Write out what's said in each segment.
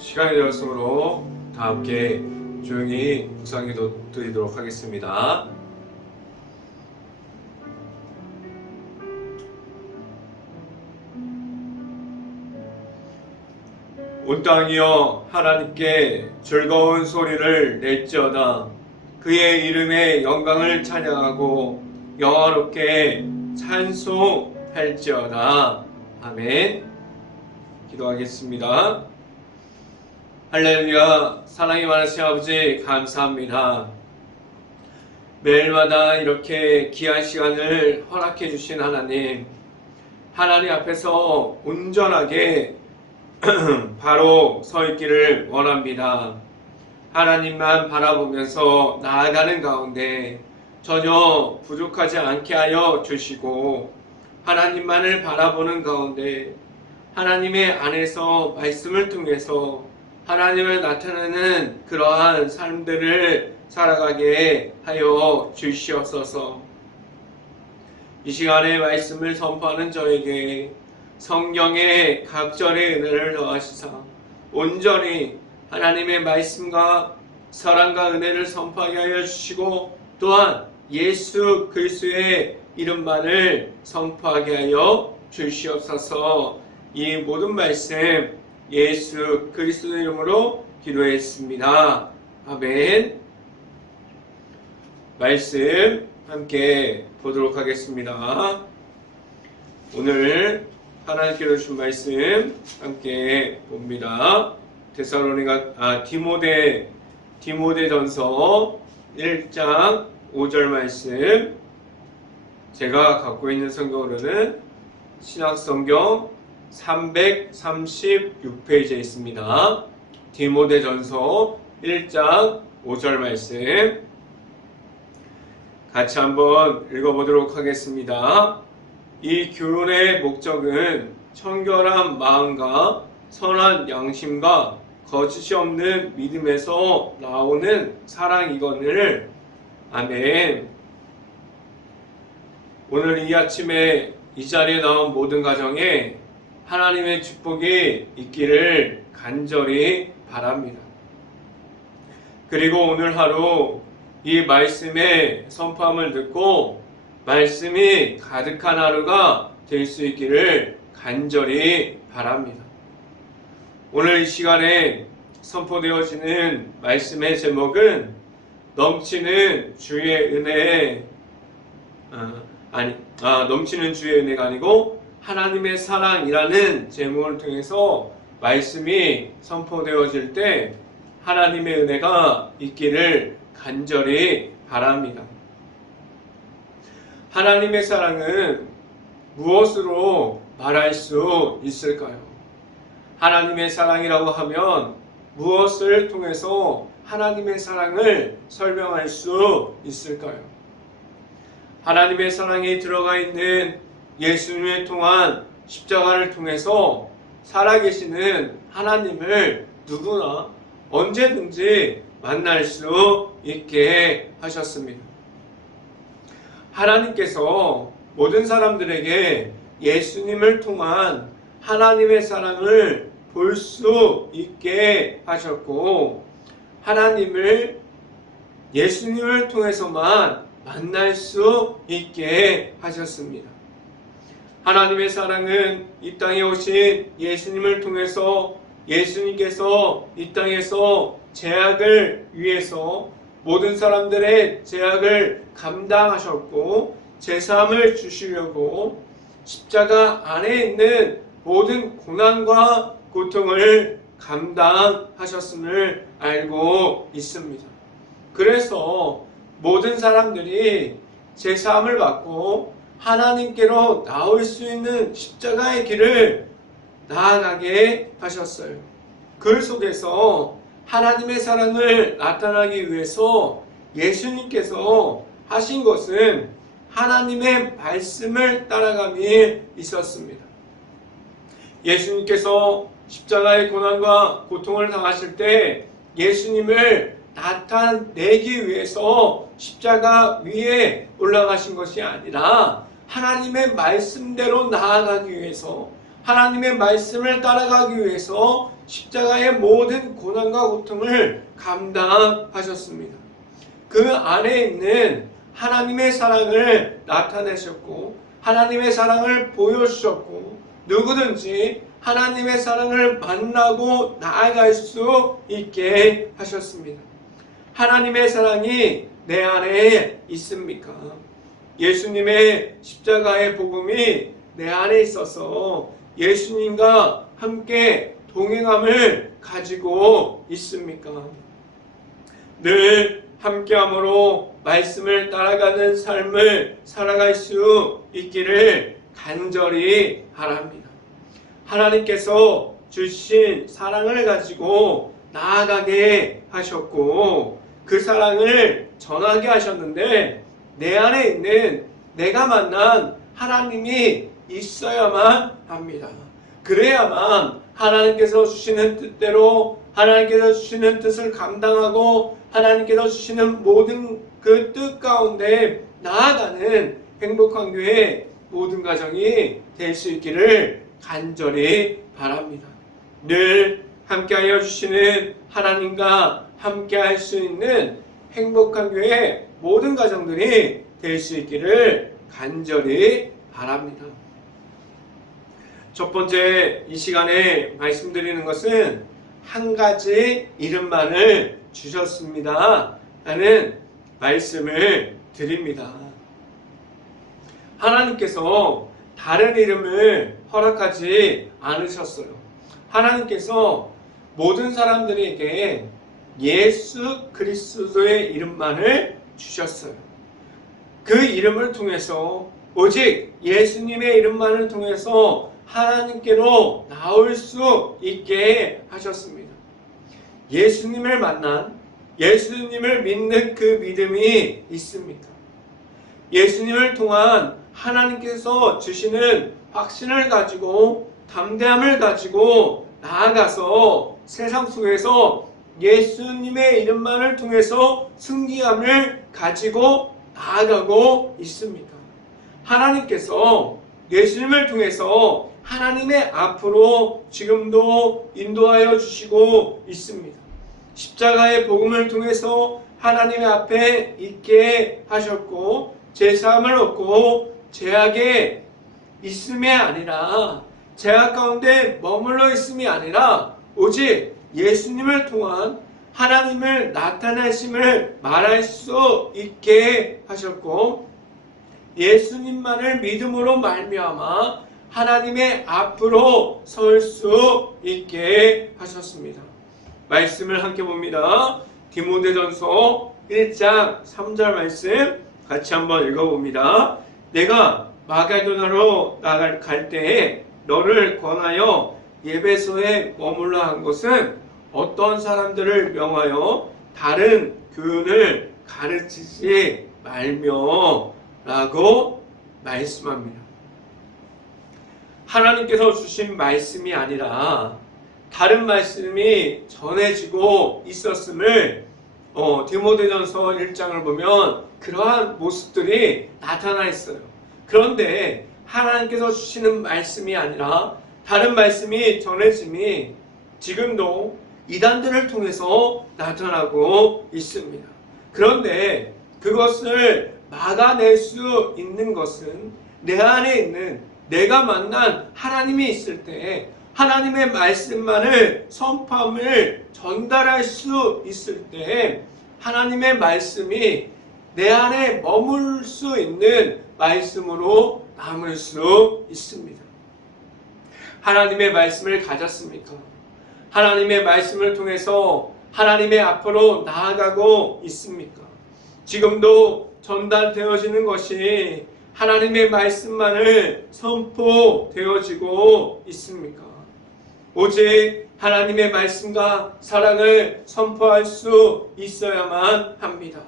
시간이 되었으므로 다 함께 조용히 묵상기도 드리도록 하겠습니다. 온 땅이여 하나님께 즐거운 소리를 낼지어다. 그의 이름의 영광을 찬양하고 영화롭게 찬송할지어다. 아멘. 기도하겠습니다. 할렐루야. 사랑이 많으신 아버지 감사합니다. 매일마다 이렇게 귀한 시간을 허락해 주신 하나님 앞에서 온전하게 바로 서 있기를 원합니다. 하나님만 바라보면서 나아가는 가운데 전혀 부족하지 않게 하여 주시고, 하나님만을 바라보는 가운데 하나님의 안에서 말씀을 통해서 하나님을 나타내는 그러한 삶들을 살아가게 하여 주시옵소서. 이 시간에 말씀을 선포하는 저에게 성령의 각절의 은혜를 더하시사 온전히 하나님의 말씀과 사랑과 은혜를 선포하게 하여 주시고, 또한 예수 그리스도의 이름만을 선포하게 하여 주시옵소서. 이 모든 말씀 예수 그리스도 이름으로 기도했습니다. 아멘. 말씀 함께 보도록 하겠습니다. 오늘 하나님께서 주신 말씀 함께 봅니다. 디모데전서 1장 5절 말씀. 제가 갖고 있는 성경으로는 신약성경 336페이지에 있습니다. 디모데전서 1장 5절 말씀 같이 한번 읽어보도록 하겠습니다. 이 교훈의 목적은 청결한 마음과 선한 양심과 거짓이 없는 믿음에서 나오는 사랑이거늘. 아멘. 오늘 이 아침에 이 자리에 나온 모든 가정에 하나님의 축복이 있기를 간절히 바랍니다. 그리고 오늘 하루 이 말씀의 선포함을 듣고 말씀이 가득한 하루가 될 수 있기를 간절히 바랍니다. 오늘 이 시간에 선포되어지는 말씀의 제목은 넘치는 주의 은혜, 넘치는 주의 은혜가 아니고 하나님의 사랑이라는 제목을 통해서 말씀이 선포되어질 때 하나님의 은혜가 있기를 간절히 바랍니다. 하나님의 사랑은 무엇으로 말할 수 있을까요? 하나님의 사랑이라고 하면 무엇을 통해서 하나님의 사랑을 설명할 수 있을까요? 하나님의 사랑이 들어가 있는 예수님을 통한 십자가를 통해서 살아계시는 하나님을 누구나 언제든지 만날 수 있게 하셨습니다. 하나님께서 모든 사람들에게 예수님을 통한 하나님의 사랑을 볼 수 있게 하셨고, 하나님을 예수님을 통해서만 만날 수 있게 하셨습니다. 하나님의 사랑은 이 땅에 오신 예수님을 통해서 예수님께서 이 땅에서 죄악을 위해서 모든 사람들의 죄악을 감당하셨고 제사함을 주시려고 십자가 안에 있는 모든 고난과 고통을 감당하셨음을 알고 있습니다. 그래서 모든 사람들이 제사함을 받고 하나님께로 나올 수 있는 십자가의 길을 나아가게 하셨어요. 그 속에서 하나님의 사랑을 나타나기 위해서 예수님께서 하신 것은 하나님의 말씀을 따라감이 있었습니다. 예수님께서 십자가의 고난과 고통을 당하실 때 예수님을 나타내기 위해서 십자가 위에 올라가신 것이 아니라 하나님의 말씀대로 나아가기 위해서, 하나님의 말씀을 따라가기 위해서 십자가의 모든 고난과 고통을 감당하셨습니다. 그 안에 있는 하나님의 사랑을 나타내셨고 하나님의 사랑을 보여주셨고 누구든지 하나님의 사랑을 만나고 나아갈 수 있게 하셨습니다. 하나님의 사랑이 내 안에 있습니까? 예수님의 십자가의 복음이 내 안에 있어서 예수님과 함께 동행함을 가지고 있습니까? 늘 함께함으로 말씀을 따라가는 삶을 살아갈 수 있기를 간절히 바랍니다. 하나님께서 주신 사랑을 가지고 나아가게 하셨고 그 사랑을 전하게 하셨는데 내 안에 있는 내가 만난 하나님이 있어야만 합니다. 그래야만 하나님께서 주시는 뜻대로 하나님께서 주시는 뜻을 감당하고 하나님께서 주시는 모든 그 뜻 가운데 나아가는 행복한 교회 모든 가정이 될 수 있기를 간절히 바랍니다. 늘 함께하여 주시는 하나님과 함께할 수 있는 행복한 교회 모든 가정들이 될 수 있기를 간절히 바랍니다. 첫 번째 이 시간에 말씀드리는 것은 한 가지 이름만을 주셨습니다 라는 말씀을 드립니다. 하나님께서 다른 이름을 허락하지 않으셨어요. 하나님께서 모든 사람들에게 예수 그리스도의 이름만을 주셨어요. 그 이름을 통해서 오직 예수님의 이름만을 통해서 하나님께로 나올 수 있게 하셨습니다. 예수님을 만난 예수님을 믿는 그 믿음이 있습니까? 예수님을 통한 하나님께서 주시는 확신을 가지고 담대함을 가지고 나아가서 세상 속에서 예수님의 이름만을 통해서 승리함을 가지고 나아가고 있습니까? 하나님께서 예수님을 통해서 하나님의 앞으로 지금도 인도하여 주시고 있습니다. 십자가의 복음을 통해서 하나님의 앞에 있게 하셨고 제사함을 얻고 죄악에 있음이 아니라 죄악 가운데 머물러 있음이 아니라 오직 예수님을 통한 하나님을 나타내심을 말할 수 있게 하셨고 예수님만을 믿음으로 말미암아 하나님의 앞으로 설 수 있게 하셨습니다. 말씀을 함께 봅니다. 디모데전서 1장 3절 말씀 같이 한번 읽어봅니다. 내가 마게도나로 나갈 때에 너를 권하여 예배소에 머물러 한 것은 어떤 사람들을 명하여 다른 교훈을 가르치지 말며 라고 말씀합니다. 하나님께서 주신 말씀이 아니라 다른 말씀이 전해지고 있었음을 디모데전서 1장을 보면 그러한 모습들이 나타나 있어요. 그런데 하나님께서 주시는 말씀이 아니라 다른 말씀이 전해짐이 지금도 이단들을 통해서 나타나고 있습니다. 그런데 그것을 막아낼 수 있는 것은 내 안에 있는 내가 만난 하나님이 있을 때 하나님의 말씀만을 선포함을 전달할 수 있을 때 하나님의 말씀이 내 안에 머물 수 있는 말씀으로 남을 수 있습니다. 하나님의 말씀을 가졌습니까? 하나님의 말씀을 통해서 하나님의 앞으로 나아가고 있습니까? 지금도 전달되어지는 것이 하나님의 말씀만을 선포되어지고 있습니까? 오직 하나님의 말씀과 사랑을 선포할 수 있어야만 합니다.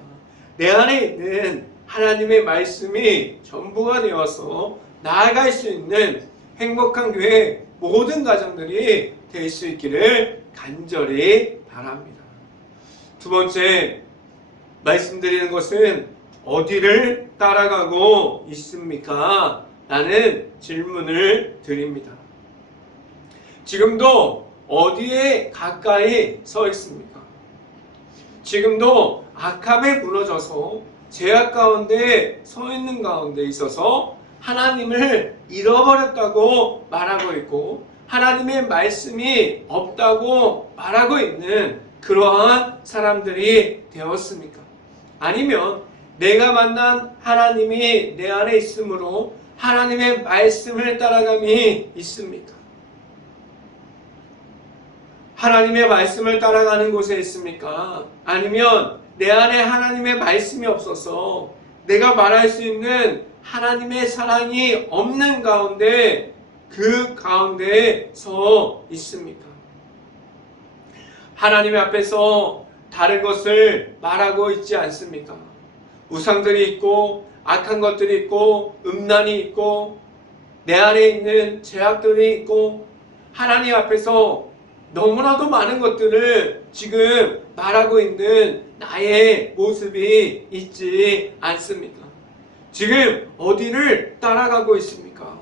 내 안에 있는 하나님의 말씀이 전부가 되어서 나아갈 수 있는 행복한 교회 모든 가정들이 될 수 있기를 간절히 바랍니다. 두 번째 말씀드리는 것은 어디를 따라가고 있습니까? 라는 질문을 드립니다. 지금도 어디에 가까이 서 있습니까? 지금도 악함에 무너져서 죄악 가운데 서 있는 가운데 있어서 하나님을 잃어버렸다고 말하고 있고 하나님의 말씀이 없다고 말하고 있는 그러한 사람들이 되었습니까? 아니면 내가 만난 하나님이 내 안에 있으므로 하나님의 말씀을 따라감이 있습니까? 하나님의 말씀을 따라가는 곳에 있습니까? 아니면 내 안에 하나님의 말씀이 없어서 내가 말할 수 있는 하나님의 사랑이 없는 가운데 그 가운데에 서 있습니까? 하나님 앞에서 다른 것을 말하고 있지 않습니까? 우상들이 있고 악한 것들이 있고 음란이 있고 내 안에 있는 죄악들이 있고 하나님 앞에서 너무나도 많은 것들을 지금 말하고 있는 나의 모습이 있지 않습니까? 지금 어디를 따라가고 있습니까?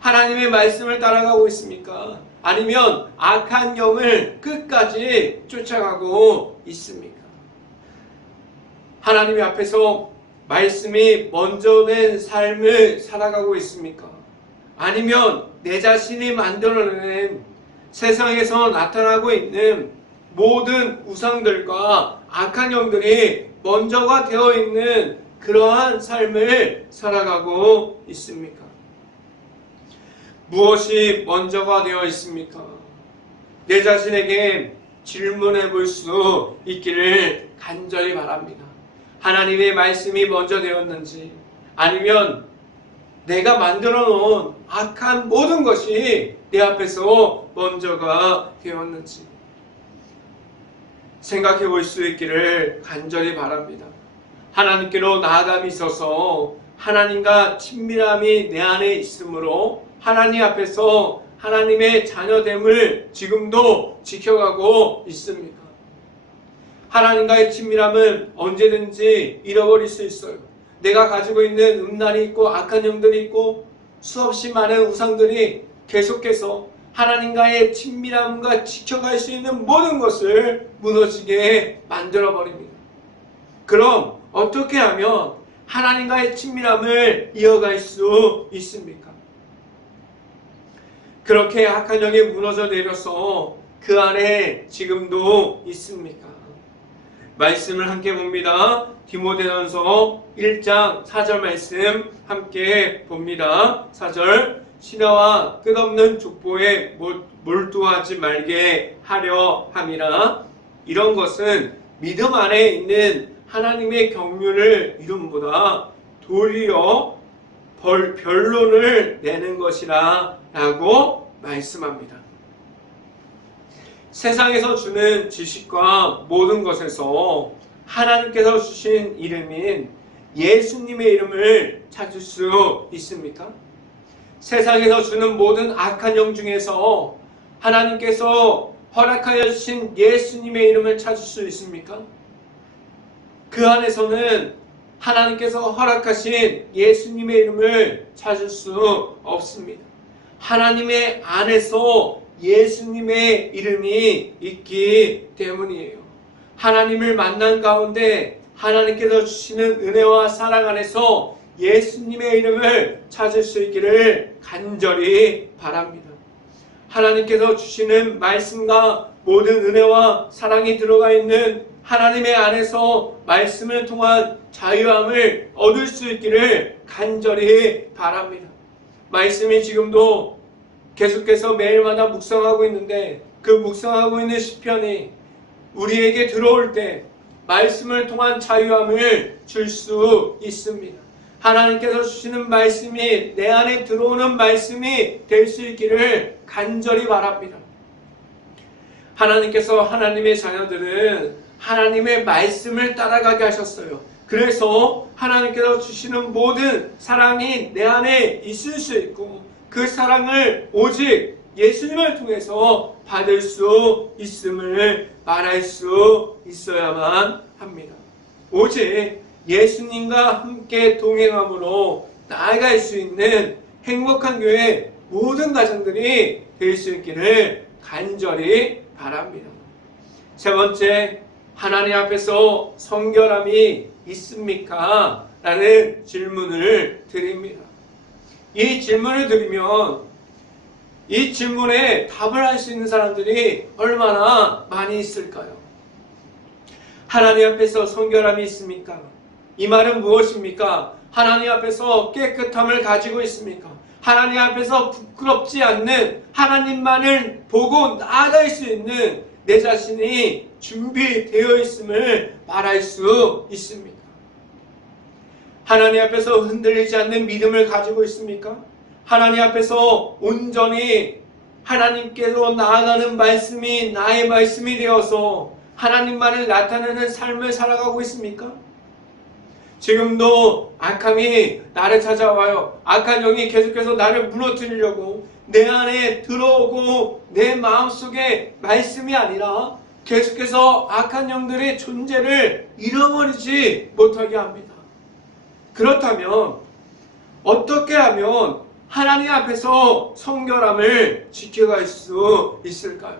하나님의 말씀을 따라가고 있습니까? 아니면 악한 영을 끝까지 쫓아가고 있습니까? 하나님 앞에서 말씀이 먼저 낸 삶을 살아가고 있습니까? 아니면 내 자신이 만들어낸 세상에서 나타나고 있는 모든 우상들과 악한 영들이 먼저가 되어 있는 그러한 삶을 살아가고 있습니까? 무엇이 먼저가 되어 있습니까? 내 자신에게 질문해 볼 수 있기를 간절히 바랍니다. 하나님의 말씀이 먼저 되었는지 아니면 내가 만들어 놓은 악한 모든 것이 내 앞에서 먼저가 되었는지 생각해 볼 수 있기를 간절히 바랍니다. 하나님께로 나아감이 있어서 하나님과 친밀함이 내 안에 있으므로 하나님 앞에서 하나님의 자녀됨을 지금도 지켜가고 있습니까? 하나님과의 친밀함은 언제든지 잃어버릴 수 있어요. 내가 가지고 있는 음란이 있고 악한 영들이 있고 수없이 많은 우상들이 계속해서 하나님과의 친밀함과 지켜갈 수 있는 모든 것을 무너지게 만들어버립니다. 그럼 어떻게 하면 하나님과의 친밀함을 이어갈 수 있습니까? 그렇게 악한 영이 무너져 내려서 그 안에 지금도 있습니까? 말씀을 함께 봅니다. 디모데전서 1장 4절 말씀 함께 봅니다. 4절 신화와 끝없는 족보에 몰두하지 말게 하려 함이라. 이런 것은 믿음 안에 있는 하나님의 경륜을 이름보다 도리어 변론을 내는 것이라 라고 말씀합니다. 세상에서 주는 지식과 모든 것에서 하나님께서 주신 이름인 예수님의 이름을 찾을 수 있습니까? 세상에서 주는 모든 악한 영 중에서 하나님께서 허락하여 주신 예수님의 이름을 찾을 수 있습니까? 그 안에서는 하나님께서 허락하신 예수님의 이름을 찾을 수 없습니다. 하나님의 안에서 예수님의 이름이 있기 때문이에요. 하나님을 만난 가운데 하나님께서 주시는 은혜와 사랑 안에서 예수님의 이름을 찾을 수 있기를 간절히 바랍니다. 하나님께서 주시는 말씀과 모든 은혜와 사랑이 들어가 있는 하나님의 안에서 말씀을 통한 자유함을 얻을 수 있기를 간절히 바랍니다. 말씀이 지금도 계속해서 매일마다 묵상하고 있는데 그 묵상하고 있는 시편이 우리에게 들어올 때 말씀을 통한 자유함을 줄 수 있습니다. 하나님께서 주시는 말씀이 내 안에 들어오는 말씀이 될 수 있기를 간절히 바랍니다. 하나님께서 하나님의 자녀들은 하나님의 말씀을 따라가게 하셨어요. 그래서 하나님께서 주시는 모든 사랑이 내 안에 있을 수 있고 그 사랑을 오직 예수님을 통해서 받을 수 있음을 말할 수 있어야만 합니다. 오직 예수님과 함께 동행함으로 나아갈 수 있는 행복한 교회 모든 가정들이 될 수 있기를 간절히 바랍니다. 세 번째, 하나님 앞에서 성결함이 있습니까? 라는 질문을 드립니다. 이 질문을 드리면 이 질문에 답을 할 수 있는 사람들이 얼마나 많이 있을까요? 하나님 앞에서 성결함이 있습니까? 이 말은 무엇입니까? 하나님 앞에서 깨끗함을 가지고 있습니까? 하나님 앞에서 부끄럽지 않는 하나님만을 보고 나아갈 수 있는 내 자신이 준비되어 있음을 말할 수 있습니까? 하나님 앞에서 흔들리지 않는 믿음을 가지고 있습니까? 하나님 앞에서 온전히 하나님께로 나아가는 말씀이 나의 말씀이 되어서 하나님만을 나타내는 삶을 살아가고 있습니까? 지금도 악함이 나를 찾아와요. 악한 영이 계속해서 나를 무너뜨리려고 내 안에 들어오고 내 마음속에 말씀이 아니라 계속해서 악한 영들의 존재를 잃어버리지 못하게 합니다. 그렇다면 어떻게 하면 하나님 앞에서 성결함을 지켜갈 수 있을까요?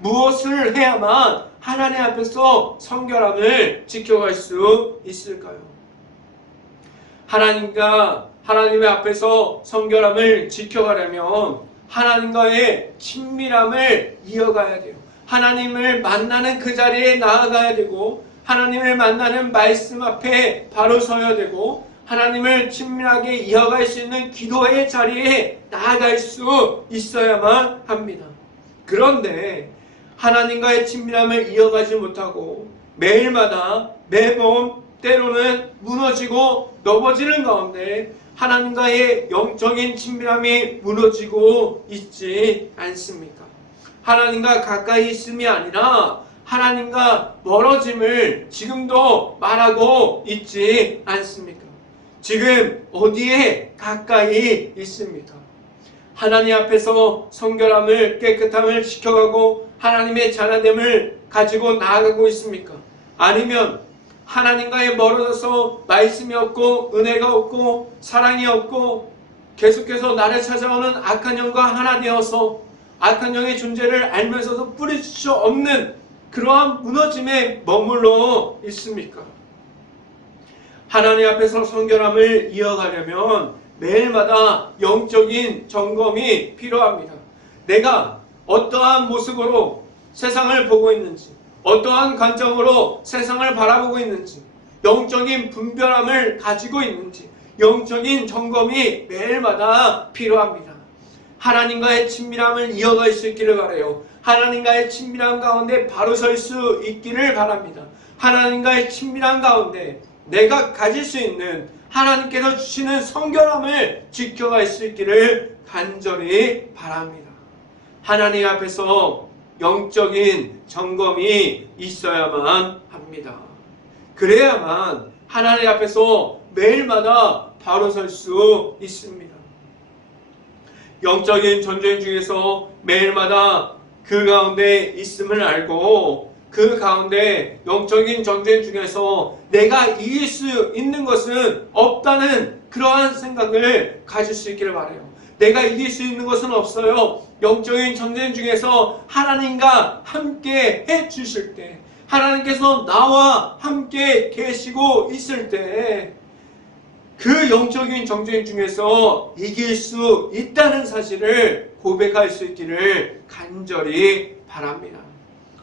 무엇을 해야만 하나님 앞에서 성결함을 지켜갈 수 있을까요? 하나님의 앞에서 성결함을 지켜가려면 하나님과의 친밀함을 이어가야 돼요. 하나님을 만나는 그 자리에 나아가야 되고 하나님을 만나는 말씀 앞에 바로 서야 되고 하나님을 친밀하게 이어갈 수 있는 기도의 자리에 나아갈 수 있어야만 합니다. 그런데 하나님과의 친밀함을 이어가지 못하고 매일마다 매번 때로는 무너지고 넘어지는 가운데 하나님과의 영적인 친밀함이 무너지고 있지 않습니까? 하나님과 가까이 있음이 아니라 하나님과 멀어짐을 지금도 말하고 있지 않습니까? 지금 어디에 가까이 있습니까? 하나님 앞에서 성결함을 깨끗함을 지켜가고 하나님의 자라됨을 가지고 나아가고 있습니까? 아니면 하나님과의 멀어져서 말씀이 없고 은혜가 없고 사랑이 없고 계속해서 나를 찾아오는 악한 영과 하나 되어서 악한 영의 존재를 알면서도 뿌릴 수 없는 그러한 무너짐에 머물러 있습니까? 하나님 앞에서 성결함을 이어가려면 매일마다 영적인 점검이 필요합니다. 내가 어떠한 모습으로 세상을 보고 있는지, 어떠한 관점으로 세상을 바라보고 있는지, 영적인 분별함을 가지고 있는지, 영적인 점검이 매일마다 필요합니다. 하나님과의 친밀함을 이어갈 수 있기를 바라요. 하나님과의 친밀함 가운데 바로 설 수 있기를 바랍니다. 하나님과의 친밀함 가운데 내가 가질 수 있는 하나님께서 주시는 성결함을 지켜갈 수 있기를 간절히 바랍니다. 하나님 앞에서 영적인 점검이 있어야만 합니다. 그래야만 하나님 앞에서 매일마다 바로 설 수 있습니다. 영적인 전쟁 중에서 매일마다 그 가운데 있음을 알고 그 가운데 영적인 전쟁 중에서 내가 이길 수 있는 것은 없다는 그러한 생각을 가질 수 있기를 바라요. 내가 이길 수 있는 것은 없어요. 영적인 전쟁 중에서 하나님과 함께 해주실 때, 하나님께서 나와 함께 계시고 있을 때 그 영적인 전쟁 중에서 이길 수 있다는 사실을 고백할 수 있기를 간절히 바랍니다.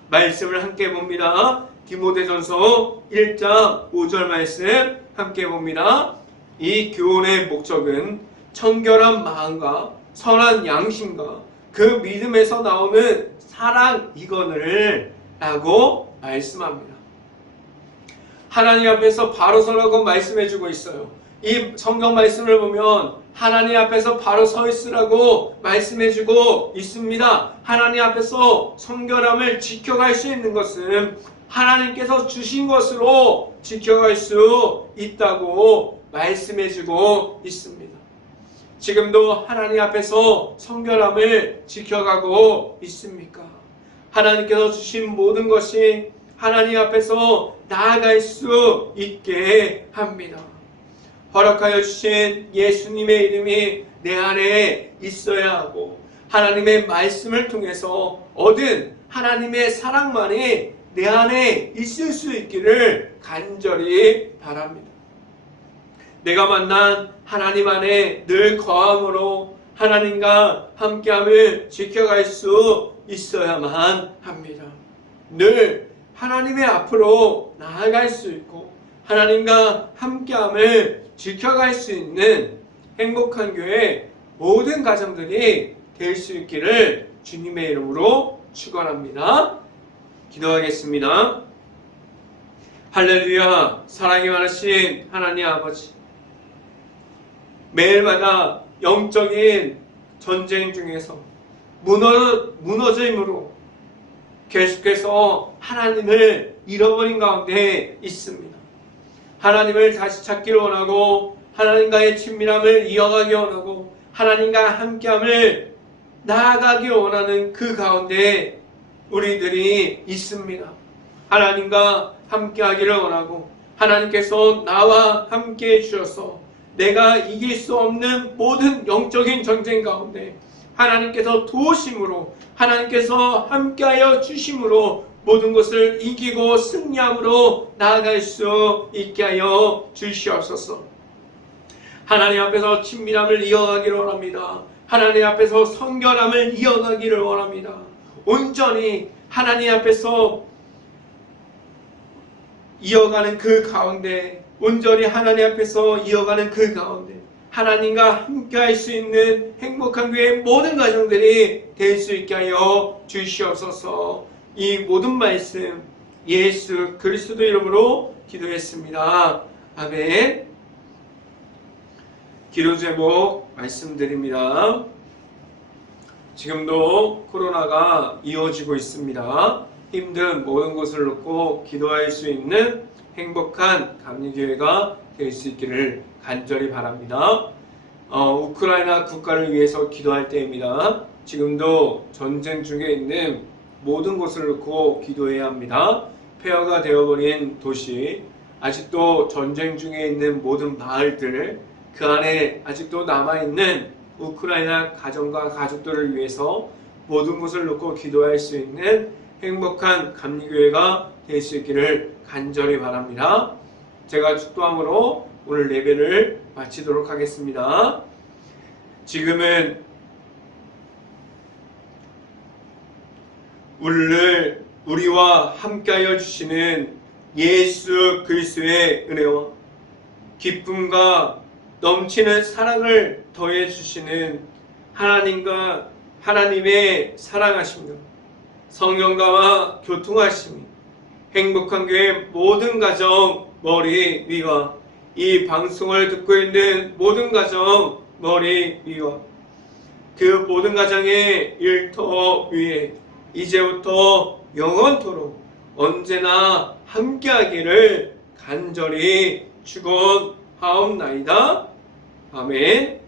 말씀을 함께 봅니다. 디모데전서 1장 5절 말씀 함께 봅니다. 이 교훈의 목적은 청결한 마음과 선한 양심과 그 믿음에서 나오는 사랑이거늘 라고 말씀합니다. 하나님 앞에서 바로 서라고 말씀해주고 있어요. 이 성경 말씀을 보면 하나님 앞에서 바로 서 있으라고 말씀해주고 있습니다. 하나님 앞에서 성결함을 지켜갈 수 있는 것은 하나님께서 주신 것으로 지켜갈 수 있다고 말씀해주고 있습니다. 지금도 하나님 앞에서 성결함을 지켜가고 있습니까? 하나님께서 주신 모든 것이 하나님 앞에서 나아갈 수 있게 합니다. 허락하여 주신 예수님의 이름이 내 안에 있어야 하고 하나님의 말씀을 통해서 얻은 하나님의 사랑만이 내 안에 있을 수 있기를 간절히 바랍니다. 내가 만난 하나님 안에 늘 거함으로 하나님과 함께함을 지켜갈 수 있어야만 합니다. 늘 하나님의 앞으로 나아갈 수 있고 하나님과 함께함을 지켜갈 수 있는 행복한 교회 모든 가정들이 될 수 있기를 주님의 이름으로 축원합니다. 기도하겠습니다. 할렐루야. 사랑이 많으신 하나님 아버지, 매일마다 영적인 전쟁 중에서 무너짐으로 계속해서 하나님을 잃어버린 가운데 있습니다. 하나님을 다시 찾기를 원하고 하나님과의 친밀함을 이어가기 원하고 하나님과 함께함을 나아가기 원하는 그 가운데 우리들이 있습니다. 하나님과 함께하기를 원하고 하나님께서 나와 함께해 주셔서 내가 이길 수 없는 모든 영적인 전쟁 가운데 하나님께서 도우심으로 하나님께서 함께하여 주심으로 모든 것을 이기고 승리함으로 나아갈 수 있게 하여 주시옵소서. 하나님 앞에서 친밀함을 이어가기를 원합니다. 하나님 앞에서 성결함을 이어가기를 원합니다. 온전히 하나님 앞에서 이어가는 그 가운데, 온전히 하나님 앞에서 이어가는 그 가운데 하나님과 함께할 수 있는 행복한 교회의 모든 가정들이 될 수 있게 하여 주시옵소서. 이 모든 말씀 예수 그리스도 이름으로 기도했습니다. 아멘. 기도 제목 말씀드립니다. 지금도 코로나가 이어지고 있습니다. 힘든 모든 것을 놓고 기도할 수 있는 행복한 감리교회가 될 수 있기를 간절히 바랍니다. 우크라이나 국가를 위해서 기도할 때입니다. 지금도 전쟁 중에 있는 모든 것을 놓고 기도해야 합니다. 폐허가 되어버린 도시, 아직도 전쟁 중에 있는 모든 마을들, 그 안에 아직도 남아있는 우크라이나 가정과 가족들을 위해서 모든 것을 놓고 기도할 수 있는 행복한 감리교회가 될 수 있기를 간절히 바랍니다. 제가 축도함으로 오늘 예배를 마치도록 하겠습니다. 지금은 우리와 함께하여 주시는 예수 그리스도의 은혜와 기쁨과 넘치는 사랑을 더해 주시는 하나님과 하나님의 사랑하심과 성령과와 교통하심이 행복한 교회 모든 가정 머리 위와 이 방송을 듣고 있는 모든 가정 머리 위와 그 모든 가정의 일터 위에 이제부터 영원토록 언제나 함께하기를 간절히 축원하옵나이다. 아멘.